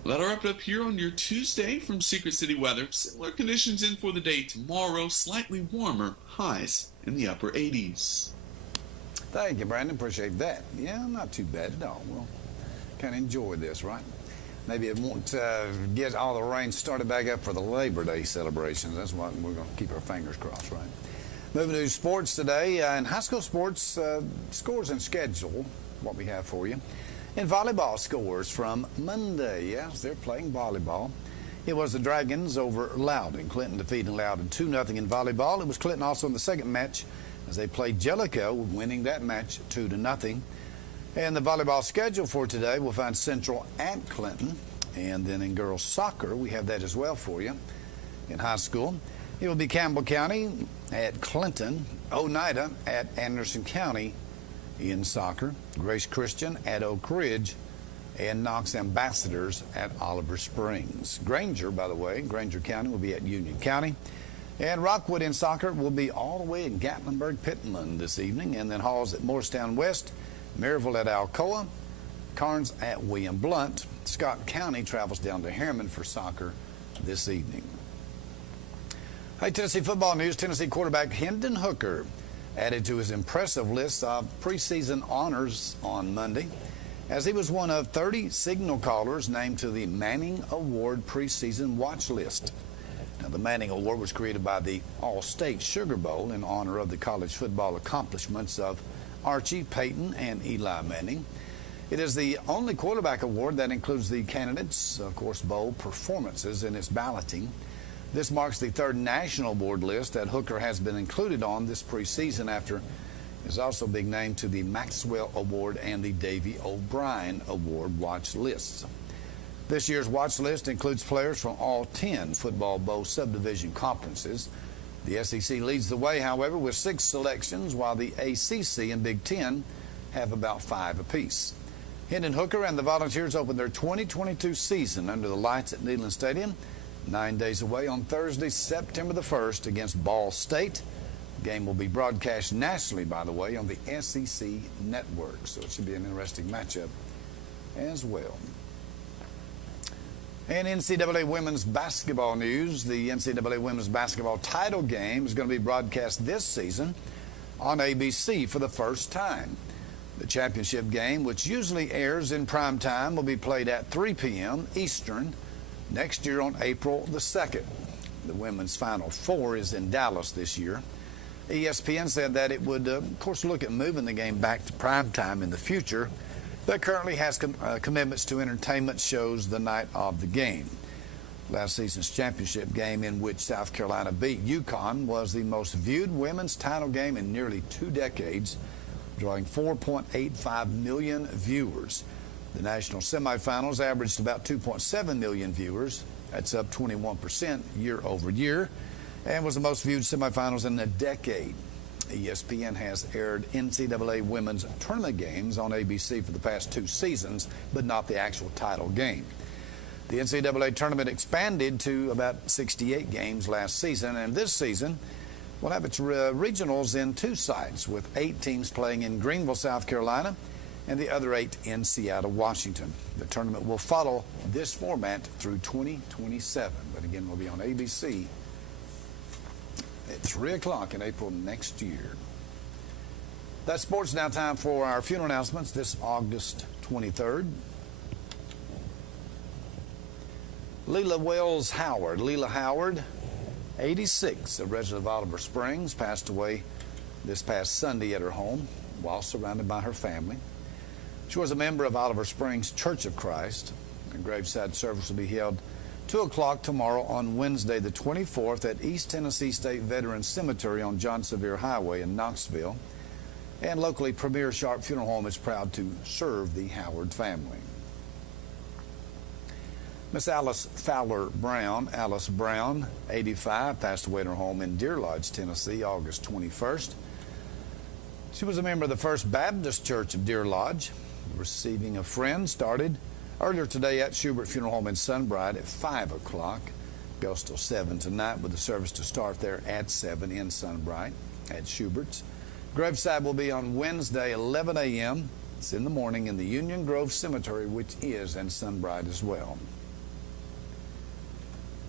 That'll wrap it up here on your Tuesday from Secret City Weather. Similar conditions in for the day tomorrow, slightly warmer, highs in the upper 80s. Thank you, Brandon. Appreciate that. Yeah, not too bad at all. We'll kind of enjoy this, right? Maybe it won't get all the rain started back up for the Labor Day celebrations. That's why we're going to keep our fingers crossed, right? Moving to sports today. In high school sports, scores and schedule, what we have for you. In volleyball scores from Monday, yes, they're playing volleyball. It was the Dragons over Loudon. Clinton defeating Loudon 2-0 in volleyball. It was Clinton also in the second match as they played Jellicoe, winning that match 2-0. And the volleyball schedule for today, we'll find Central at Clinton. And then in girls soccer, we have that as well for you. In high school, it will be Campbell County at Clinton, Oneida at Anderson County in soccer, Grace Christian at Oak Ridge, and Knox Ambassadors at Oliver Springs. Granger, by the way, Granger County will be at Union County. And Rockwood in soccer will be all the way in Gatlinburg, Pittenland this evening. And then Halls at Morristown West, Maryville at Alcoa, Carnes at William Blunt. Scott County travels down to Harriman for soccer this evening. Hey, Tennessee football news. Tennessee quarterback Hendon Hooker added to his impressive list of preseason honors on Monday, as he was one of 30 signal callers named to the Manning Award preseason watch list. Now, the Manning Award was created by the All-State Sugar Bowl in honor of the college football accomplishments of Archie, Peyton, and Eli Manning. It is the only quarterback award that includes the candidates', of course, bowl performances in its balloting. This marks the third national award list that Hooker has been included on this preseason, after is also being named to the Maxwell Award and the Davy O'Brien Award watch lists. This year's watch list includes players from all 10 football bowl subdivision conferences. The SEC leads the way, however, with 6 selections, while the ACC and Big Ten have about 5 apiece. Hendon Hooker and the Volunteers open their 2022 season under the lights at Neyland Stadium 9 days away on Thursday, September the 1st against Ball State. The game will be broadcast nationally, by the way, on the SEC network, so it should be an interesting matchup as well. And NCAA women's basketball news. The NCAA women's basketball title game is going to be broadcast this season on ABC for the first time. The championship game, which usually airs in prime time, will be played at 3 p.m. Eastern next year on April the 2nd. The women's Final Four is in Dallas this year. ESPN said that it would, of course, look at moving the game back to prime time in the future, but currently has commitments to entertainment shows the night of the game. Last season's championship game, in which South Carolina beat UConn, was the most viewed women's title game in nearly 2 decades, drawing 4.85 million viewers. The national semifinals averaged about 2.7 million viewers. That's up 21% year over year, and was the most viewed semifinals in a decade. ESPN has aired NCAA women's tournament games on ABC for the past 2 seasons, but not the actual title game. The NCAA tournament expanded to about 68 games last season, and this season will have its regionals in 2 sites, with 8 teams playing in Greenville, South Carolina, and the other 8 in Seattle, Washington. The tournament will follow this format through 2027, but again, will be on ABC at 3 o'clock in April next year. That's sports. Now time for our funeral announcements this August 23rd. Leela Wells Howard. Leela Howard, 86, a resident of Oliver Springs, passed away this past Sunday at her home while surrounded by her family. She was a member of Oliver Springs Church of Christ. A graveside service will be held 2 o'clock tomorrow on Wednesday the 24th at East Tennessee State Veterans Cemetery on John Sevier Highway in Knoxville. And locally, Premier Sharp Funeral Home is proud to serve the Howard family. Miss Alice Fowler Brown, Alice Brown, 85, passed away at her home in Deer Lodge, Tennessee, August 21st. She was a member of the First Baptist Church of Deer Lodge. Receiving a friend started earlier today at Schubert Funeral Home in Sunbright at 5 o'clock. Goes till 7 tonight, with the service to start there at 7 in Sunbright at Schubert's. Graveside will be on Wednesday, 11 a.m. It's in the morning in the Union Grove Cemetery, which is in Sunbright as well.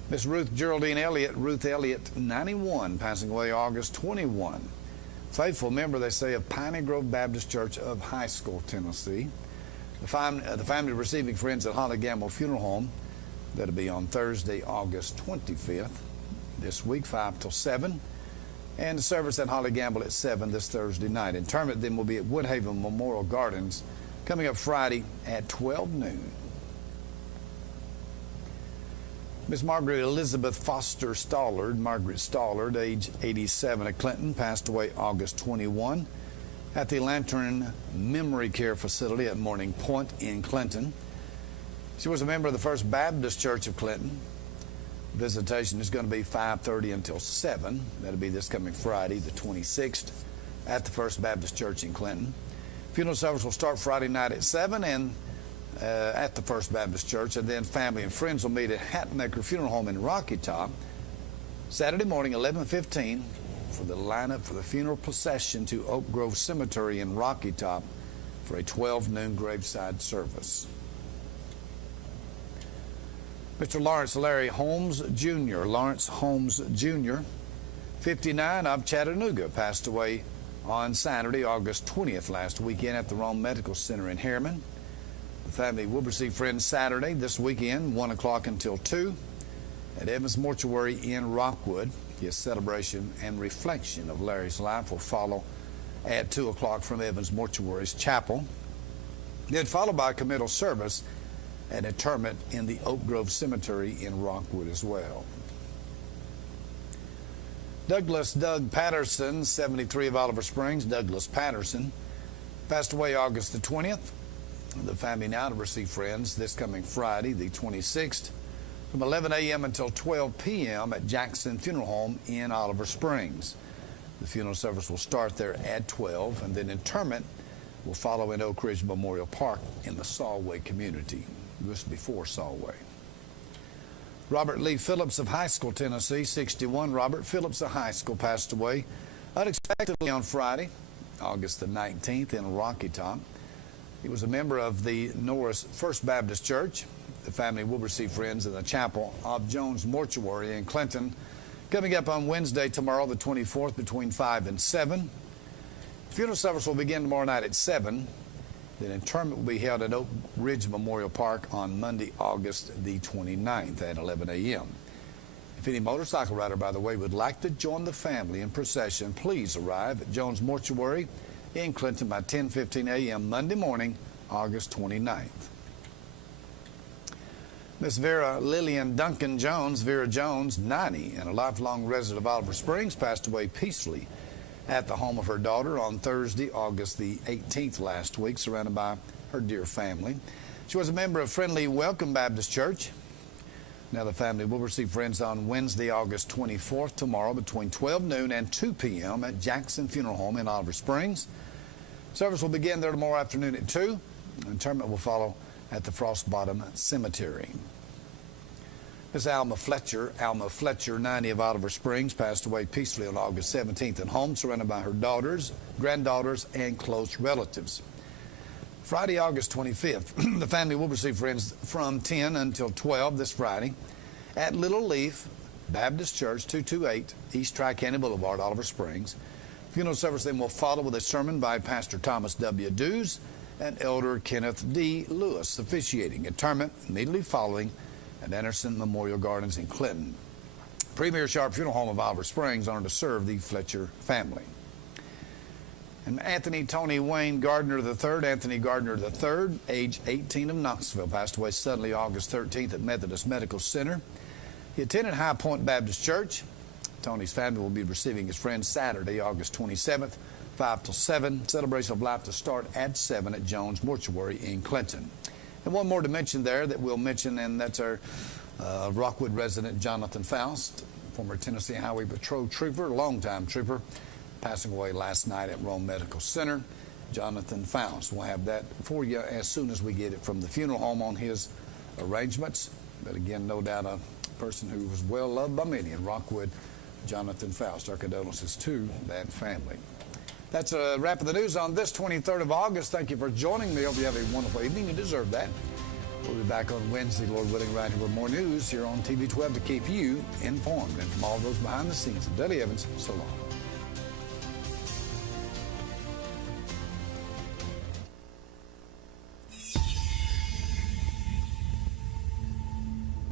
Miss Ruth Geraldine Elliott, Ruth Elliott, 91, passing away August 21. Faithful member, they say, of Piney Grove Baptist Church of High School, Tennessee. The family receiving friends at Holly Gamble Funeral Home. That'll be on Thursday, August 25th, this week, 5 till 7. And the service at Holly Gamble at 7 this Thursday night. Interment then will be at Woodhaven Memorial Gardens coming up Friday at 12 noon. Miss Margaret Elizabeth Foster Stallard, Margaret Stallard, age 87 of Clinton, passed away August 21 at the Lantern Memory Care Facility at Morning Point in Clinton. She was a member of the First Baptist Church of Clinton. Visitation is going to be 5:30 until 7. That'll be this coming Friday, the 26th, at the First Baptist Church in Clinton. Funeral service will start Friday night at 7 and at the First Baptist Church, and then family and friends will meet at Hatmaker Funeral Home in Rocky Top Saturday morning, 11:15, for the lineup for the funeral procession to Oak Grove Cemetery in Rocky Top for a 12 noon graveside service. Mr. Lawrence Larry Holmes Jr., Lawrence Holmes Jr., 59, of Chattanooga, passed away on Saturday, August 20th, last weekend at the Roane Medical Center in Harriman. The family will receive friends Saturday, this weekend, 1 o'clock until 2, at Evans Mortuary in Rockwood. His celebration and reflection of Larry's life will follow at 2 o'clock from Evans Mortuary's chapel, then followed by a committal service and interment in the Oak Grove Cemetery in Rockwood as well. Doug Patterson, 73, of Oliver Springs, Douglas Patterson, passed away August the 20th. The family now to receive friends this coming Friday, the 26th, from 11 a.m. until 12 p.m. at Jackson Funeral Home in Oliver Springs. The funeral service will start there at 12, and then interment will follow in Oak Ridge Memorial Park in the Solway community. This before Solway. Robert Lee Phillips of High School, Tennessee, 61. Robert Phillips of High School passed away unexpectedly on Friday, August the 19th, in Rocky Top. He was a member of the Norris First Baptist Church. The family will receive friends in the chapel of Jones Mortuary in Clinton coming up on Wednesday, tomorrow, the 24th, between 5 and 7. Funeral service will begin tomorrow night at 7. Then interment will be held at Oak Ridge Memorial Park on Monday, August the 29th at 11 a.m. If any motorcycle rider, by the way, would like to join the family in procession, please arrive at Jones Mortuary in Clinton by 10:15 a.m. Monday morning, August 29th. Miss Vera Lillian Duncan Jones, Vera Jones, 90, and a lifelong resident of Oliver Springs, passed away peacefully at the home of her daughter on Thursday, August the 18th last week, surrounded by her dear family. She was a member of Friendly Welcome Baptist Church. Now the family will receive friends on Wednesday, August 24th, tomorrow, between 12 noon and 2 p.m. at Jackson Funeral Home in Oliver Springs. Service will begin there tomorrow afternoon at 2. Interment will follow at the Frostbottom Cemetery. Miss Alma Fletcher, 90, of Oliver Springs, passed away peacefully on August 17th at home, surrounded by her daughters, granddaughters, and close relatives. Friday, August 25th, the family will receive friends from 10 until 12 this Friday at Little Leaf Baptist Church, 228 East TriCounty Boulevard, Oliver Springs. Funeral service then will follow with a sermon by Pastor Thomas W. Dews and Elder Kenneth D. Lewis officiating. Interment immediately following at Anderson Memorial Gardens in Clinton. Premier Sharp Funeral Home of Oliver Springs, honored to serve the Fletcher family. And Anthony Tony Wayne Gardner III, Anthony Gardner III, age 18, of Knoxville, passed away suddenly August 13th at Methodist Medical Center. He attended High Point Baptist Church. Tony's family will be receiving his friends Saturday, August 27th, 5 till 7. Celebration of life to start at 7 at Jones Mortuary in Clinton. And one more to mention there that we'll mention, and that's our Rockwood resident, Jonathan Faust, former Tennessee Highway Patrol trooper, longtime trooper, passing away last night at Roane Medical Center. Jonathan Faust. We'll have that for you as soon as we get it from the funeral home on his arrangements. But again, no doubt a person who was well loved by many in Rockwood, Jonathan Faust. Our condolences to that family. That's a wrap of the news on this 23rd of August. Thank you for joining me. Hope you have a wonderful evening. You deserve that. We'll be back on Wednesday, Lord willing, right here with more news here on TV 12 to keep you informed. And from all those behind the scenes, Dudley Evans, so long.